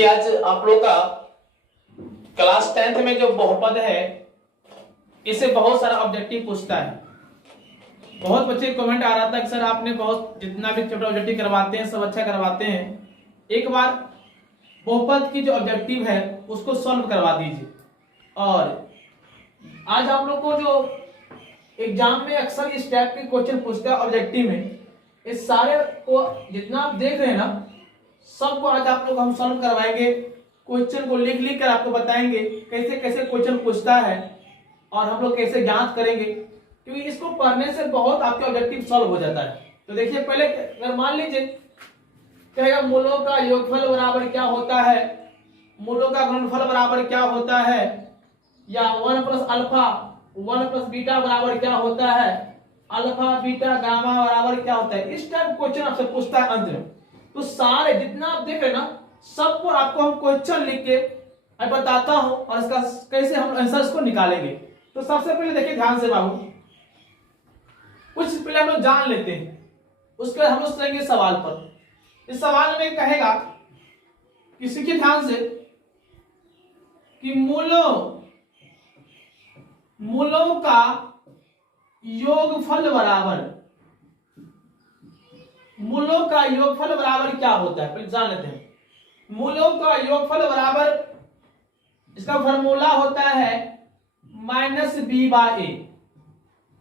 देखिए आज आप लोग का क्लास 10th में जो बहुपद है इसे बहुत सारा ऑब्जेक्टिव पूछता है। बहुत बच्चे कमेंट आ रहा था कि सर आपने बहुत जितना भी चैप्टर ऑब्जेक्टिव करवाते हैं सब अच्छा करवाते हैं, एक बार बहुपद की जो ऑब्जेक्टिव है उसको सॉल्व करवा दीजिए। और आज आप लोग को जो एग्जाम में अक्सर इस टाइप के क्वेश्चन पूछता है ऑब्जेक्टिव में, इस सारे को जितना आप देख रहे हैं ना सबको आज आप लोग हम सॉल्व करवाएंगे। क्वेश्चन को लिख लिख कर आपको बताएंगे कैसे कैसे क्वेश्चन पूछता है और हम लोग कैसे जांच करेंगे, क्योंकि इसको पढ़ने से बहुत आपके ऑब्जेक्टिव सॉल्व हो जाता है। तो देखिए पहले अगर मान लीजिए कहेगा मूलों का योगफल बराबर क्या होता है, मूलों का गुणनफल बराबर क्या होता है, या 1 प्लस अल्फा 1 प्लस बीटा बराबर क्या होता है, अल्फा बीटा गामा बराबर क्या होता है, इस टाइप क्वेश्चन आपसे पूछता है अंत में। तो सारे जितना आप देख रहे हैं ना सबको आपको हम क्वेश्चन लिख के बताता हूं और इसका कैसे हम आंसर्स को निकालेंगे। तो सबसे पहले देखिए ध्यान से बाबू, कुछ पहले हम लोग जान लेते हैं, उसके बाद हम लोग चलेंगे सवाल पर। इस सवाल में कहेगा कि सीखिए ध्यान से कि मूलों का योगफल बराबर, मूलों का योगफल बराबर क्या होता है, पहले जान लेते हैं। मूलों का योगफल बराबर, इसका फॉर्मूला होता है -b/a।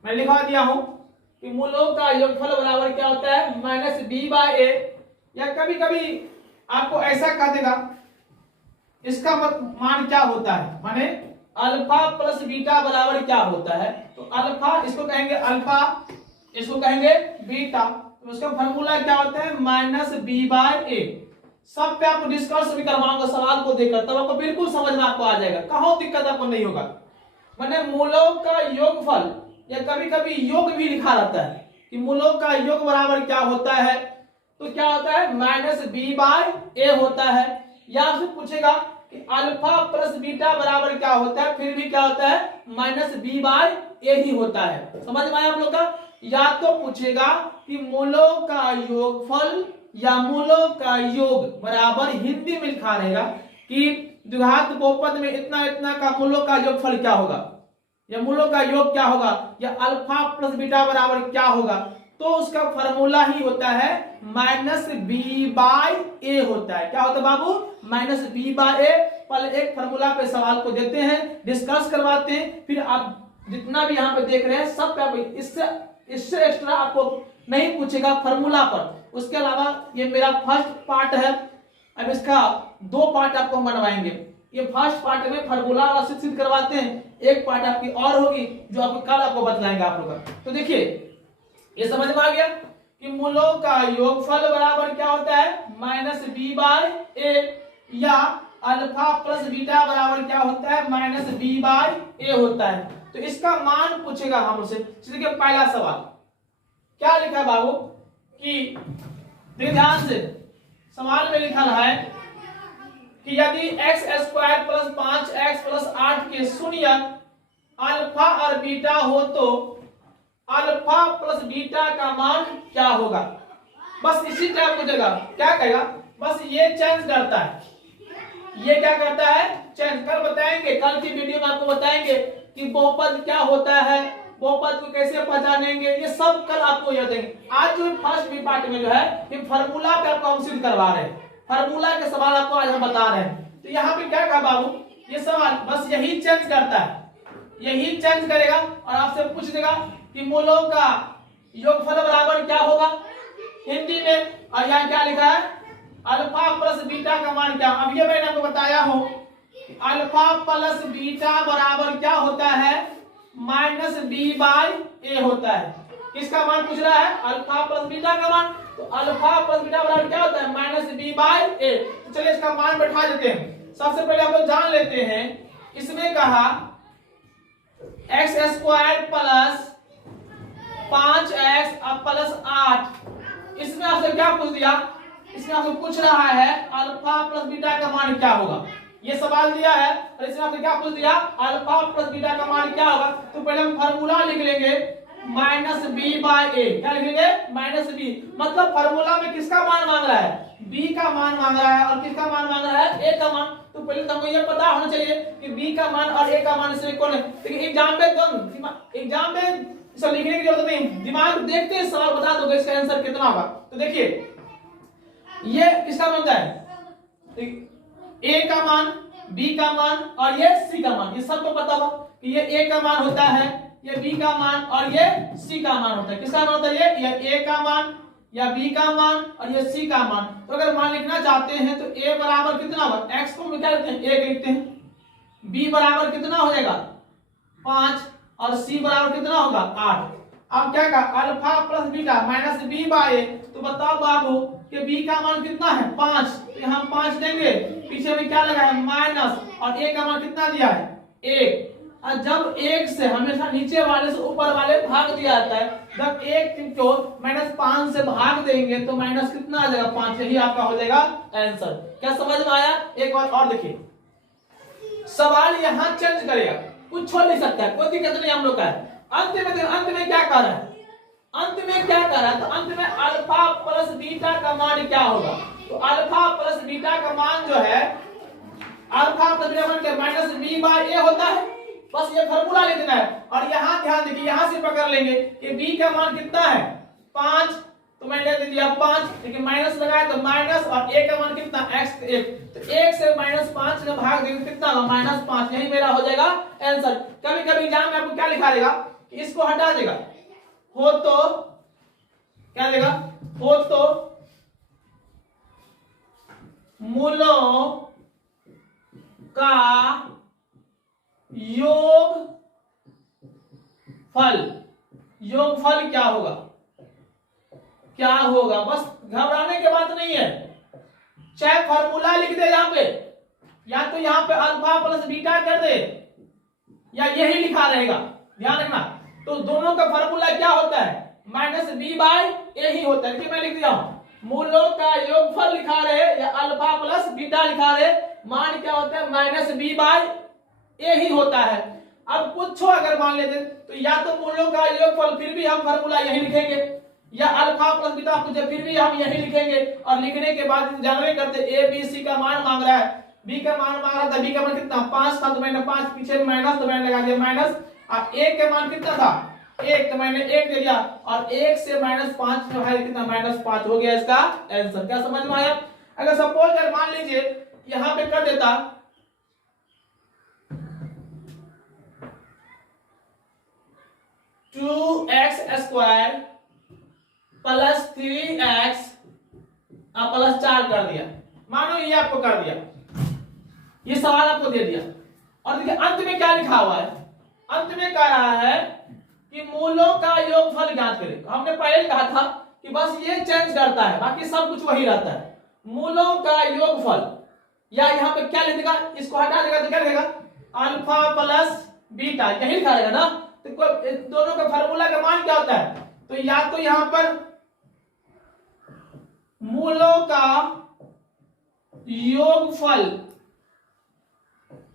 मैं लिखवा दिया हूं कि मूलों का योगफल बराबर क्या होता है -b/a, या कभी कभी आपको ऐसा कह देगा इसका मान क्या होता है, माने अल्फा प्लस बीटा बराबर क्या होता है। तो अल्फा इसको कहेंगे अल्फा, इसको कहेंगे बीटा, तो उसका फॉर्मूला क्या होता है -b/a। सब पे आपको डिस्कस भी करवाऊंगा सवाल को देखकर, तब आपको बिल्कुल समझ में आपको आ जाएगा, कहां दिक्कत आपको नहीं होगा। माने मूलों का योगफल, या कभी कभी योग भी लिखा रहता है कि मूलों का योग बराबर क्या होता है, तो क्या होता है -b/a होता है। या आपसे पूछेगा कि अल्फा प्लस बीटा बराबर क्या होता है, फिर भी क्या होता है -b/a ही होता है। समझ में आया आप लोग का। या तो पूछेगा कि मूलों का योगफल या मूलों का योग बराबर, हिंदी में लिखा रहेगा कि द्विघात बहुपद में इतना इतना का मूलों का योगफल क्या होगा, या मूलों का योग क्या होगा, या अल्फा प्लस बीटा बराबर क्या होगा, तो उसका फॉर्मूला ही होता है -b/a होता है। क्या होता है बाबू -b/a। पहले एक फॉर्मूला पे सवाल को देते हैं, डिस्कस करवाते हैं, फिर आप जितना भी यहाँ पे देख रहे हैं सब पे इससे एक्स्ट्रा आपको नहीं पूछेगा फॉर्मूला पर। उसके अलावा ये मेरा फर्स्ट पार्ट है, अब इसका 2 पार्ट आपको हम बनवाएंगे। ये फर्स्ट पार्ट में फॉर्मूला वाला सिद्ध करवाते हैं, एक पार्ट आपकी और होगी जो आपको कल आपको बतलाएंगे आप लोग का। तो देखिए ये समझ में आ गया कि मूलों का योगफल बराबर क्या होता है -b/a, या अल्फा प्लस बीटा बराबर क्या होता है -b/a होता है। तो इसका मान पूछेगा हमसे। देखिए पहला सवाल क्या लिखा है बाबू कि ध्यान से सवाल में लिखा है कि यदि x² + 5x + 8 के शून्य अल्फा और बीटा हो तो अल्फा प्लस बीटा का मान क्या होगा। बस इसी टाइप को जगह क्या कहेगा, बस ये चेंज करता है, ये क्या करता है चेंज। कल बताएंगे, कल की वीडियो में आपको बताएंगे कि बहुपद क्या होता है, बहुपद को कैसे पहचानेंगे, ये सब कल आपको याद देंगे। आज जो फर्स्ट भी पार्ट में जो है ये फार्मूला पे आपको हम सिद्ध करवा रहे हैं, फार्मूला के सवाल आपको आज हम बता रहे हैं। तो यहाँ पे क्या कहा बाबू, ये सवाल बस यही चेंज करता है, यही चेंज करेगा और आपसे पूछ देगा कि मूलों का योगफल बराबर क्या होगा हिंदी में, और यहाँ क्या लिखा है अल्फा प्लस बीटा का मान क्या। अब ये मैंने आपको बताया हूं अल्फा प्लस बीटा बराबर क्या होता है -b/a होता है। किसका मान पूछ रहा है, अल्फा प्लस बीटा का मान। तो अल्फा प्लस बीटा बराबर क्या होता है -b/a। तो चलिए इसका मान बैठा देते हैं। सबसे पहले आप लोग जान लेते हैं, इसमें कहा x² + 5x + 8, इसमें आपसे क्या पूछ दिया, इसमें आपसे पूछ रहा है अल्फा प्लस बीटा का मान क्या होगा। ये सवाल दिया है और इसमें आपसे क्या पूछ दिया अल्फा प्लस बीटा का मान क्या होगा। तो पहले हम फार्मूला लिख लेंगे माइनस बी बाय ए। क्या लिखेंगे? Minus B. मतलब फार्मूला में किसका मान मांग रहा है? बी का मान मांग रहा है। और किसका मान मांग रहा है? ए का मान। तो पहले तो हमको ये पता होना चाहिए कि बी का मान और ए का मान इसमें कौन है। लेकिन एग्जाम में सब लिखने की जरूरत नहीं, दिमाग देखते ही सवाल बता दोगे इसका आंसर कितना होगा। तो देखिए ये किसका बनता है? ए का मान, बी का मान और ये सी का मान। ये सबको पता होगा कि ये ए का मान होता है, ये बी का मान और ये सी का मान होता है। किसका मान होता है? ये ए का मान या बी का मान और ये सी का मान। तो अगर मान लिखना चाहते हैं तो ए बराबर कितना होगा? एक्स को हम क्या लिखते हैं? 1 लिखते हैं। बी बराबर कितना हो जाएगा? 5 और सी बराबर कितना होगा? 8। अब क्या कहा? Alpha plus beta minus B by A. तो बताओ बाबू कि बी का मान कितना है? 5। तो यहाँ 5 देंगे, पीछे में क्या लगा है? माइनस, और ए का मान कितना दिया है? 1। और जब 1 से हमेशा नीचे वाले से ऊपर वाले भाग दिया जाता है। जब 1 को -5 से भाग देंगे तो माइनस कितना आ जाएगा? 5। यही आपका हो जाएगा आंसर। क्या समझ में आया? एक बार और देखिए, सवाल यहाँ चेंज करेगा, कुछ छोड़ नहीं सकता है, कोई दिक्कत नहीं हम लोग का है। अंत में क्या कर रहा है? अंत में क्या कर रहा है? तो अंत में अल्फा प्लस बीटा का मान क्या होगा? तो अल्फा प्लस बीटा का मान जो है, अल्फा प्लस बीटा मान क्या? माइनस बी बाय ए होता है। बस ये फार्मूला लिख देना है। और यहाँ ध्यान देखिए, यहाँ से पकड़ लेंगे कि बी का मान कितना है? 5। तो मैंने दे दिया 5, लेकिन माइनस लगाया तो माइनस, और ए का मान कितना? x 1। तो 1 से -5 में भाग देंगे कितना होगा? -5। यही मेरा हो जाएगा आंसर। कभी कभी एग्जाम में आपको क्या लिखा देगा कि इसको हटा देगा, हो तो क्या देगा? हो तो मूलों का योगफल क्या होगा? क्या होगा? बस घबराने की बात नहीं है। चाहे फॉर्मूला लिख दे यहाँ पे, या तो यहाँ पे अल्फा प्लस बीटा कर दे, या यही लिखा रहेगा, ध्यान रखना। तो दोनों का फार्मूला क्या होता है? माइनस बी बाय ए ही होता है। कि मैं लिख दिया हूं, मूलों का योगफल लिखा रहे या अल्फा प्लस बीटा लिखा रहे, मान क्या होता है? माइनस बी बाय ए ही होता है। अब कुछ अगर मान लेते तो या तो मूलों का योगफल, फिर भी हम फार्मूला यही लिखेंगे, या अल्फा प्लस बीटा पूछे फिर भी हम यही लिखेंगे। और लिखने के बाद जानवे करते ए बी सी का मान मांग रहा है, बी का मान मांग रहा था, बी का मान कितना? 5 था, तो मैंने 5 पीछे माइनस, तो मैंने लगा दिया माइनस। और ए का मान कितना था? 1, तो मैंने 1 दे दिया, और 1 से -5 में भाई कितना? -5 हो गया इसका आंसर। क्या समझ में आया? अगर सपोज अगर मान लीजिए यहां पे कर देता 2x² प्लस 3x प्लस 4 कर दिया, मानो ये आपको कर दिया, ये सवाल आपको दे दिया। और देखिए अंत में क्या लिखा हुआ है? अंत में कह रहा है कि मूलों का योगफल ज्ञात करें। हमने पहले कहा था कि बस ये चेंज करता है, बाकी सब कुछ वही रहता है। मूलों का योगफल, या यहाँ पे क्या लिखेगा? इसको हटा देगा तो क्या लिखेगा? अल्फा प्लस बीटा, यही लिखा रहेगा ना। तो दोनों का फार्मूला का मान क्या होता है? तो या तो यहां पर मूलों का योगफल,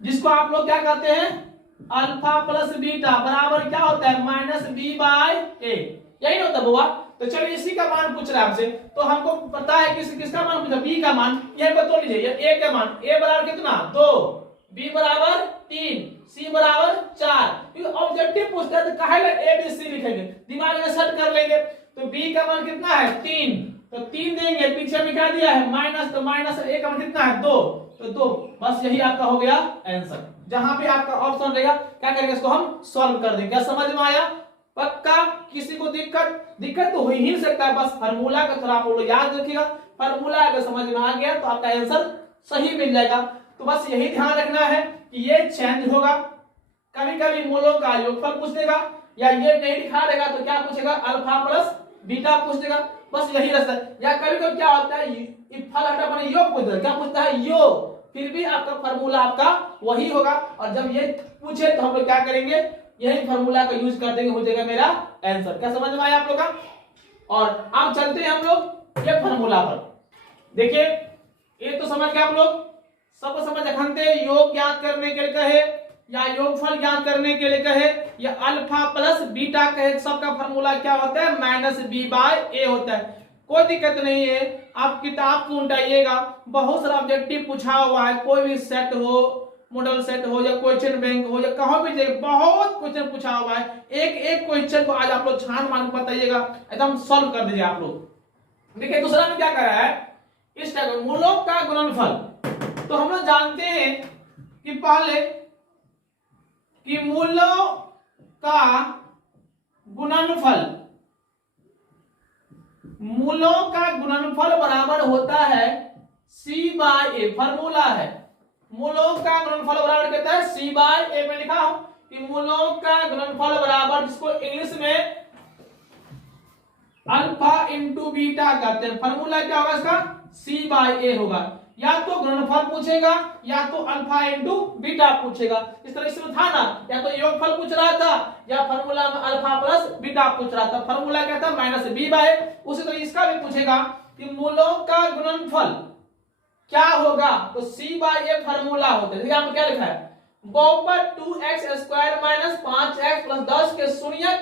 जिसको आप लोग क्या कहते हैं? अल्फा प्लस बीटा बराबर क्या होता है? माइनस बी बाय ए, यही होता है बुआ। तो चलिए इसी का मान पूछ रहा है हमसे, तो हमको पता है किसका मान पूछा? बी का मान। यह बता लीजिए, ए का मान, ए बराबर कितना? 2, बी बराबर 3, सी बराबर 4। ऑब्जेक्टिव पूछता है तो काहे ए बी सी लिखेंगे, दिमाग में सेट कर लेंगे। तो बी का मान कितना है? 3, तो 3 देंगे, पीछे में क्या दिया है? माइनस, तो माइनस ए का मान कितना है? 2, तो 2। बस यही आपका हो गया आंसर। जहां पे आपका ऑप्शन रहेगा क्या करेंगे? इसको हम सॉल्व कर देंगे। क्या समझ में आया? पक्का? किसी को दिक्कत तो हो ही नहीं सकता है। बस फार्मूला का थोड़ा आप लोग याद रखिएगा, फार्मूला अगर समझ में आ गया तो आपका आंसर सही मिल जाएगा। तो बस यही ध्यान रखना है कि ये चेंज होगा। कभी कभी मूलों का योगफल पूछ देगा, या ये नहीं दिखा देगा तो क्या पूछेगा? अल्फा प्लस बीटा पूछ देगा। बस यही रास्ता है। या कभी कभी क्या होता है? फल हटा बने योग पूछ देगा, क्या पूछता है? योग, फिर भी आपका फार्मूला आपका वही होगा। और जब ये पूछे तो हम लोग क्या करेंगे? यही फार्मूला का यूज कर देंगे, हो जाएगा मेरा आंसर। क्या समझ में आया आप लोग का? और अब चलते हैं हम लोग ये फार्मूला पर। देखिए ये तो समझ गए आप लोग, सब समझ रखते योग ज्ञात करने के लिए कहे या योगफल ज्ञात करने के लिए कहे या अल्फा प्लस बीटा कहे, सबका फॉर्मूला क्या होता है माइनस बी बाय ए होता है। कोई दिक्कत नहीं है, आप किताब को उल्टाइएगा, बहुत सारा ऑब्जेक्टिव पूछा हुआ है, कोई भी सेट हो, मॉडल सेट हो या क्वेश्चन बैंक हो या कहीं भी जाए, बहुत क्वेश्चन पूछा हुआ है। एक एक क्वेश्चन को आज आप लोग छान मान के बताइएगा, एकदम सॉल्व कर दीजिए आप लोग। देखिए दूसरा में क्या करा है, इस टाइप मूलों का गुणनफल। तो हम लोग जानते हैं कि पहले कि मूलों का गुणनफल, मूलों का गुणनफल बराबर होता है सी बाय ए, फॉर्मूला है। मूलों का गुणनफल बराबर कहता है सी बाय ए में लिखा हूं कि मूलों का गुणनफल बराबर, जिसको इंग्लिश में अल्फा इंटू बीटा कहते हैं। फॉर्मूला क्या होगा इसका, सी बाय ए होगा। या तो गुणनफल पूछेगा या तो अल्फा इंटू बीटा पूछेगा। इस तरह इसमें था ना, या तो योगफल पूछ रहा था या फॉर्मूला में अल्फा प्लस बीटा पूछ रहा था। फॉर्मूला क्या था माइनस बी बाय। उसी तरह इसका भी पूछेगा कि मूलों का गुणनफल क्या होगा, तो सी बाय ए फॉर्मूला होता है। देखिए यहाँ पे क्या लिखा है, बहुपद 2x square minus 5x plus 10 के शून्यक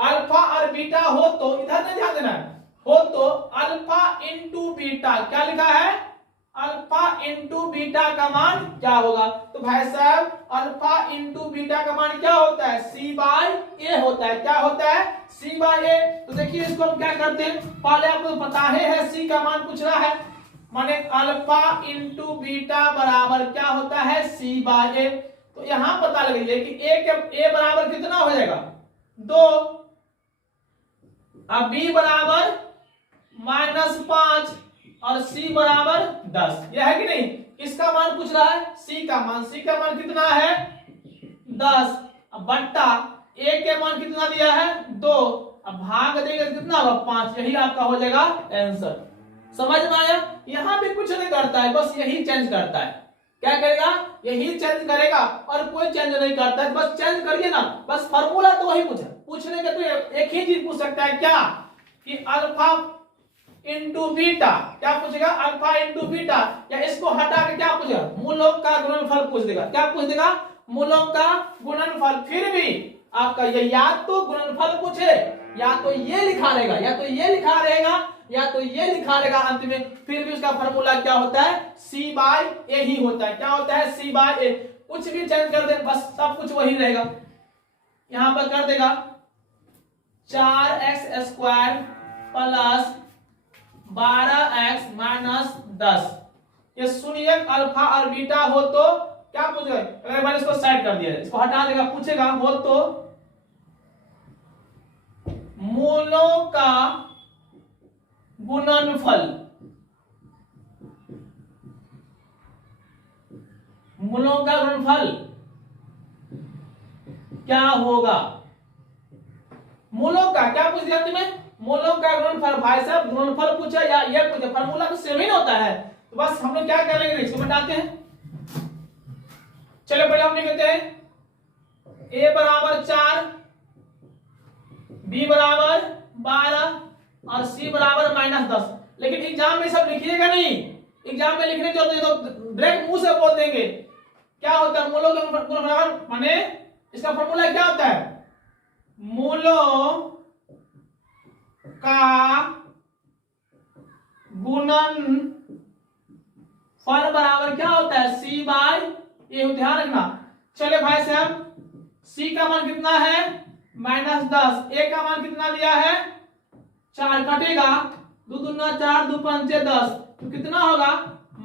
अल्फा और बीटा हो तो, इधर नहीं ध्यान देना है, हो तो अल्फा इंटू बीटा, क्या लिखा है अल्फा इंटू बीटा का मान क्या होगा। तो भाई साहब अल्फा इंटू बीटा का मान क्या होता है, सी बाय ए होता है। क्या होता है, सी बाय ए। तो देखिए इसको हम क्या करते हैं, पहले आपको पता है सी का मान पूछ रहा है, माने अल्फा इंटू बीटा बराबर क्या होता है सी बाय ए। तो यहां पता लगाइए कि ए बराबर कितना हो जाएगा 2, अब बी बराबर -5 और सी बराबर 10, यह है कि नहीं। किसका मान पूछ रहा है, सी का मान। सी का मान कितना है 10, अब बट्टा ए के मान कितना दिया है 2, अब भाग देगा कितना होगा 5, यही आपका हो जाएगा आंसर। समझ में आया। यहां भी कुछ नहीं करता है, बस यही चेंज करता है। क्या करेगा, यही चेंज करेगा और कोई चेंज नहीं करता है। बस चेंज करिए ना, बस फॉर्मूला तो वही पूछा। पूछने के तो एक ही चीज पूछ सकता है, क्या कि अल्फा इंटू बीटा, क्या पूछेगा अल्फा इंटू बीटा, या इसको हटा के क्या पूछेगा मूलों का गुणनफल पूछ देगा। क्या पूछ देगा, मूलों का गुणनफल। फिर भी आपका ये या तो गुणनफल पूछे या तो ये लिखा रहेगा, या तो ये लिखा रहेगा या तो ये लिखा रहेगा अंत में, फिर भी उसका फॉर्मूला क्या होता है सी बाय ए ही होता है। क्या होता है सी बाय ए। कुछ भी चेंज कर दे बस सब कुछ वही रहेगा। यहां पर कर देगा 4x square plus 12x minus 10, ये शून्यक अल्फा और बीटा हो तो क्या पूछेगा। अगर मैंने इसको साइड कर दिया, इसको हटा देगा, पूछेगा हो तो मूलों का गुणनफल, मूलों का गुणनफल क्या होगा। मूलों का क्या पूछ दिया तुम्हें, मूलों का गुणनफल। भाई साहब गुणनफल पूछा या ये पूछा, फॉर्मूला तो सेम ही होता है। तो बस हम लोग क्या कर लेंगे, इसको मिटाते हैं। चलो पहले हम लिखते हैं a बराबर 4, b बराबर 12 और c बराबर -10। लेकिन एग्जाम में सब लिखिएगा नहीं, एग्जाम में लिखने जो तो डायरेक्ट मुंह से बोल देंगे। क्या होता है मूलों का गुणनफल, माने इसका फॉर्मूला क्या होता है, मूलों का गुणनफल बराबर क्या होता है सी बाय ए, ध्यान रखना। चले भाई साहब सी का मान कितना है -10, ए का मान कितना दिया है 4, कटेगा 2 दूना 4, 2 पंचे 10, तो कितना होगा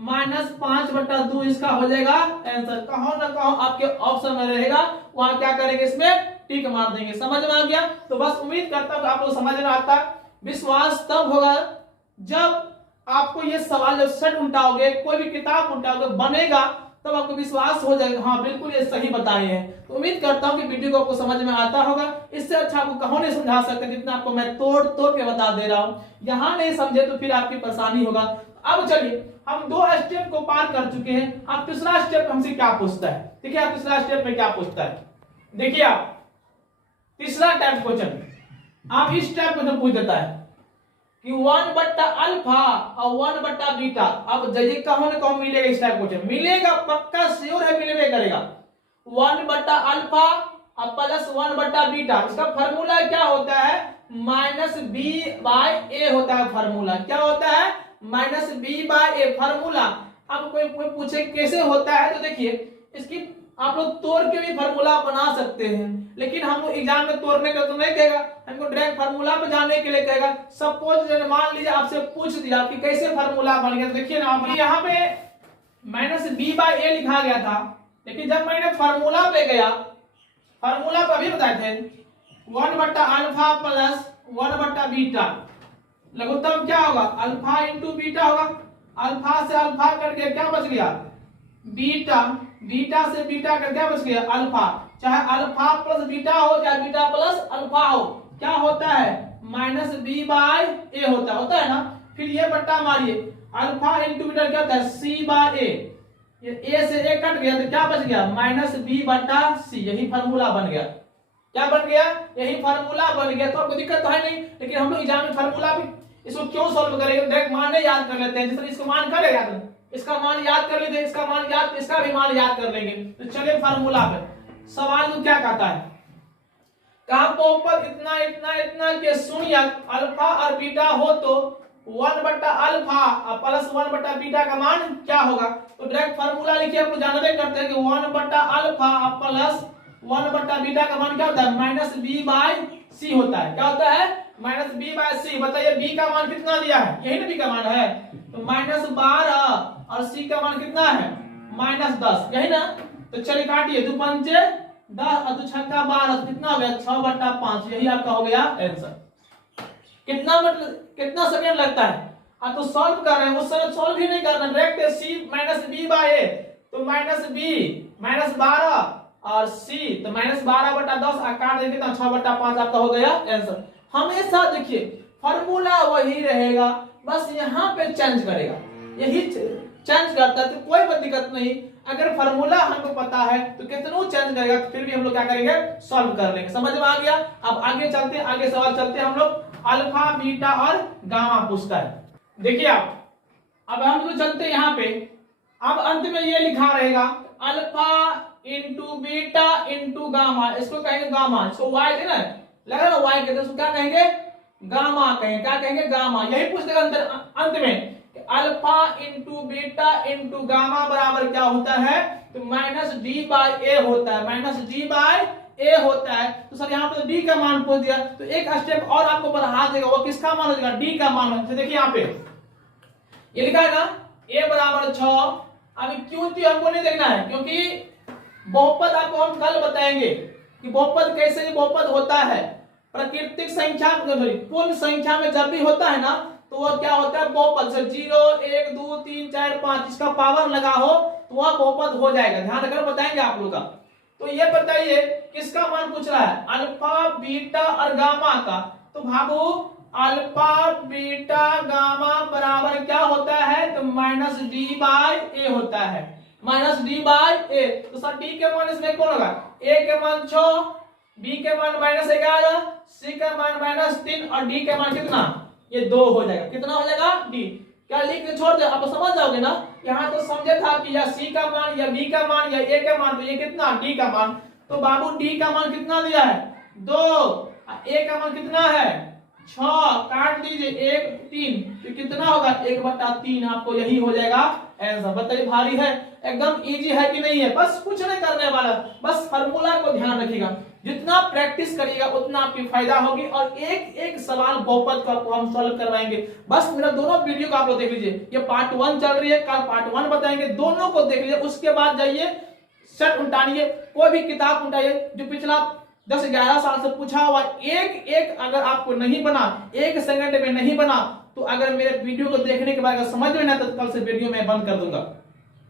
-5/2, इसका हो जाएगा आंसर। कहो ना कहो आपके ऑप्शन में रहेगा, वहां क्या करेंगे इसमें टिक मार देंगे। समझ में आ गया। तो बस उम्मीद करता हूं आप लोग समझ में आता है। विश्वास तब होगा जब आपको ये सवाल जब सेट उल्टाओगे, कोई भी किताब उल्टाओगे बनेगा, तब आपको विश्वास हो जाएगा हाँ बिल्कुल ये सही बताए हैं। तो उम्मीद करता हूं कि वीडियो को आपको समझ में आता होगा। इससे अच्छा आपको कहो नहीं समझा सकते जितना आपको मैं तोड़ तोड़ के बता दे रहा हूं। यहां नहीं समझे तो फिर आपकी परेशानी होगा। अब चलिए हम 2 स्टेप को पार कर चुके हैं। अब तीसरा स्टेप हमसे क्या पूछता है, देखिए आप तीसरा स्टेप में क्या पूछता है। देखिए आप तीसरा टाइप क्वेश्चन, आप इस टाइप क्वेश्चन पूछ देता है कि 1/अल्फा और 1/बीटा। अब जाइए कहो ना कहो मिलेगा, इस टाइप क्वेश्चन मिलेगा, पक्का श्योर है मिलवे करेगा। 1/अल्फा और प्लस 1/बीटा। इसका फॉर्मूला क्या होता है? -b/a होता है फॉर्मूला। क्या होता है? -b/a formula. अब कोई पूछे कैसे होता है, तो देखिए इसकी आप लोग तोड़ के भी फॉर्मूला बना सकते हैं, लेकिन हम लोग एग्जाम में तोड़ने का तो नहीं कहेगा, हमको डायरेक्ट फॉर्मूला पे जाने के लिए कहेगा। सपोज मान लीजिए आपसे पूछ दिया कि कैसे फॉर्मूला बन गया, तो देखिए ना आप यहाँ पे -b/a लिखा गया था, लेकिन जब मैंने फॉर्मूला पे गया, फॉर्मूला पे अभी बताए थे 1/अल्फा प्लस 1/बीटा, लघुत्तम क्या होगा? अल्फा इंटू बीटा होगा। अल्फा से अल्फा करके क्या बच गया? बीटा। बीटा से बीटा कर क्या बच गया? अल्फा। चाहे अल्फा प्लस बीटा हो चाहे बीटा प्लस अल्फा हो, क्या होता है? -b/a होता है ना। फिर ये बट्टा मारिए, अल्फा इंटू बीटा क्या होता है? c/a। ये a से a कट गया तो क्या बच गया? -b/c। यही फार्मूला बन गया। क्या बन गया? यही फार्मूला बन गया। तो आपको दिक्कत तो है नहीं, लेकिन हम लोग एग्जाम में फार्मूला भी इसको क्यों सॉल्व करेंगे? डायरेक्ट मान याद कर लेते हैं, जिससे इसको मान करे याद, इसका मान याद कर लेते हैं, इसका मान याद, इसका भी मान याद कर लेंगे। तो चलिए फार्मूला पे। सवाल तो क्या कहता है? कहा बहुपद इतना इतना इतना के शून्य अल्फा और बीटा हो तो 1/अल्फा और प्लस 1/बीटा का मान क्या होगा? तो डायरेक्ट फार्मूला लिखिए, आप लोग जानते करते हैं कि 1/अल्फा और प्लस 1/बीटा का मान क्या होता है? -b/c होता है। क्या होता है? -b/c। बताइए b का मान कितना दिया है? यही ना b का मान है, तो -12 और c का मान कितना है? -10, यही ना। तो चलिए काटिए, 2 पंचे 10 और 2 छक्का 12, तो कितना हो गया? 6/5। यही आपका हो गया आंसर। कितना मतलब कितना समय लगता है? आप तो सॉल्व कर रहे हैं, उस समय सॉल्व ही नहीं करना, डायरेक्ट c -b/a, तो -b -12 और c तो -12/10 और काट देंगे तो 6/5 आपका हो गया आंसर। हमेशा देखिए फॉर्मूला वही रहेगा, बस यहाँ पे चेंज करेगा, यही चेंज करता है, तो कोई दिक्कत नहीं। अगर फार्मूला हमको पता है तो कितना चेंज करेगा, तो फिर भी हम लोग क्या करेंगे? सॉल्व कर लेंगे। समझ में आ गया? अब आगे चलते हैं, आगे सवाल चलते हैं हम लोग। अल्फा बीटा और गामा पूछता है। देखिए आप, अब हम लोग चलते हैं यहाँ पे। अब अंत में ये लिखा रहेगा alpha into beta into gamma, इसको कहेंगे गामा। इसको वाई देना लगा ना, वाई कहते हैं, इसको क्या कहेंगे? गामा कहेंगे। क्या कहेंगे? गामा। यही पूछ देगा अंत में, alpha into beta into gamma बराबर क्या होता है? तो -d/a होता है। -d/a होता है। तो सर यहाँ पे तो d का मान पूछ दिया, तो एक स्टेप और आपको बढ़ा देगा, वो किसका मान हो जाएगा? d का मान। तो देखिए यहाँ पे ये लिखा है ना, a बराबर 6। अभी क्यों थी हमको नहीं देखना है, क्योंकि बहुपद आपको हम कल बताएंगे कि बहुपद कैसे बहुपद होता है। प्राकृतिक संख्या पूर्ण संख्या में जब भी होता है ना, तो वह क्या होता है? बहुपद। से 0 1 2 3 4 5 इसका पावर लगा हो तो वह बहुपद हो जाएगा। ध्यान रखकर बताएंगे आप लोग का। तो ये बताइए किसका मान पूछ रहा है? अल्फा बीटा और गामा का। तो बाबू अल्फा बीटा गामा बराबर क्या होता है? तो -d/a होता है। -d/a। तो सर d के मान इसमें कौन होगा? a के मान 6, b के मान -11, c का मान -3 और d के मान कितना? ये 2 हो जाएगा। कितना हो जाएगा? d। क्या लिख के छोड़ दे, आप समझ जाओगे ना। यहाँ तो समझे था कि या c का मान या b का मान या a का मान, तो ये कितना? d का मान। तो बाबू d का मान कितना दिया है? 2। a का मान कितना है? 6। काट दीजिए 1 3, तो कितना होगा? 1/3 आपको यही हो जाएगा आंसर। बताइए भारी है? एकदम इजी है कि नहीं है? बस कुछ नहीं करने वाला, बस फार्मूला को ध्यान रखिएगा। जितना प्रैक्टिस करिएगा उतना आपकी फायदा होगी, और एक एक सवाल बहुपद को आपको हम सॉल्व करवाएंगे। बस मेरा दोनों वीडियो को आप लोग देख लीजिए, ये पार्ट 1 चल रही है, कल पार्ट 1 बताएंगे, दोनों को देख लीजिए। उसके बाद जाइए सेट उठाइए, कोई भी किताब उठाइए जो पिछला 10-11 साल से पूछा हुआ एक एक अगर आपको नहीं बना, 1 सेकंड में नहीं बना, तो अगर मेरे वीडियो को देखने के बाद अगर समझ में ना, तो कल से वीडियो मैं बंद कर दूंगा।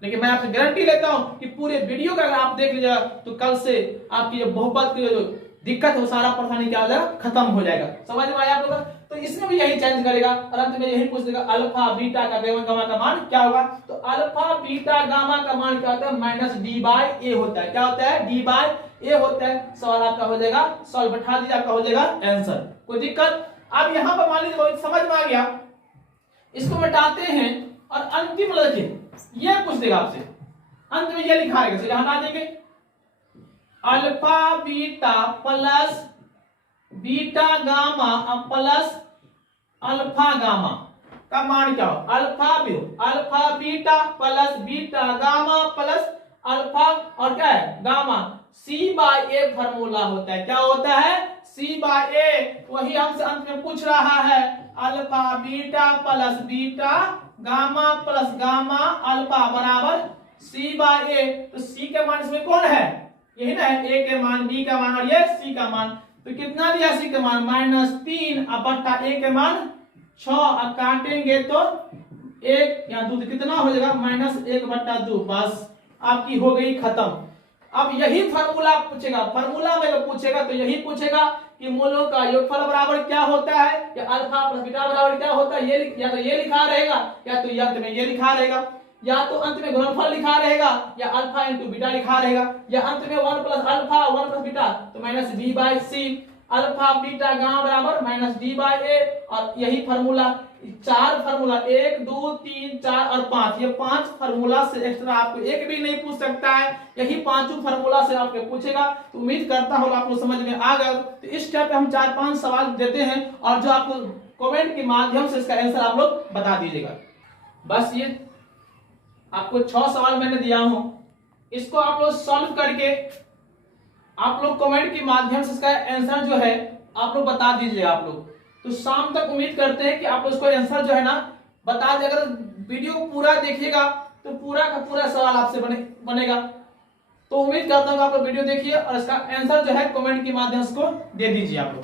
लेकिन मैं आपसे गारंटी लेता हूं कि पूरे वीडियो का अगर आप देख लीजिएगा तो कल से आपकी जो बहुपद की जो दिक्कत है, सारा परेशानी क्या हो जाएगा? खत्म हो जाएगा। समझ में आया आप लोगों? तो इसमें भी यही चेंज करेगा और अंत में यही पूछ देगा अल्फा बीटा का गामा का मान क्या होगा? तो अल्फा बीटा गामा का मान क्या होता है? -d/a होता है। क्या होता है? d/a होता है। सवाल आपका हो जाएगा सॉल्व, बैठा दीजिए, आपका हो जाएगा आंसर। कोई दिक्कत? अब यहाँ पर मान लीजिए समझ में आ गया, इसको मिटाते हैं और अंतिम लिखिए, ये पूछ देगा आपसे, अंत में ये लिखा रहेगा, यहाँ ला देंगे alpha beta plus beta gamma plus alpha gamma का मान क्या हो, alpha beta plus beta gamma plus alpha और क्या है gamma, C bye a formula होता है। क्या होता है, सी बाय ए। वही हमसे अंत में पूछ रहा है, alpha beta plus beta gamma plus gamma alpha बराबर सी बाय ए। तो सी के मान इसमें कौन है, यही ना है, ए के मान, बी का मान और ये सी का मान। तो कितना दिया सी के मान, -3 अब बट्टा ए के मान 6। अब काटेंगे तो 1 या 2 कितना हो जाएगा, -1/2। बस आपकी हो गई खत्म। अब यही फार्मूला पूछेगा, फार्मूला में जब पूछेगा तो यही पूछेगा कि मूलों का योगफल बराबर क्या होता है, या अल्फा प्लस बीटा बराबर क्या होता है। ये या तो ये लिखा रहेगा, या तो अंत में ये लिखा रहेगा, या तो अंत में गुणनफल लिखा रहेगा, या अल्फा इंटू बीटा लिखा रहेगा, या अंत में 1 प्लस अल्फा 1 प्लस बीटा तो -b/c। अल्फा बीटा गामा बराबर -d/a। और यही फार्मूला, 4 फार्मूला 1 2 3 4 और 5, ये 5 फार्मूला से एक्स्ट्रा आपको एक भी नहीं पूछ सकता है। यही 5 फार्मूला से आपको पूछेगा। तो उम्मीद करता हूँ आपको समझ में आ गया। तो इस टाइप पे हम 4-5 सवाल देते हैं, और जो आपको कमेंट के माध्यम से इसका आंसर आप लोग बता दीजिएगा। बस ये आपको 6 सवाल मैंने दिया हूं, इसको आप लोग सॉल्व करके आप लोग कमेंट के माध्यम से इसका आंसर जो है आप लोग बता दीजिए आप लोग। तो शाम तक उम्मीद करते हैं कि आप लोग इसको आंसर जो है ना बता दे। अगर वीडियो पूरा देखिएगा तो पूरा का पूरा सवाल आपसे बनेगा। तो उम्मीद करता हूँ आप लोग वीडियो देखिए और इसका आंसर जो है कमेंट के माध्यम से दे दीजिए आप लोग।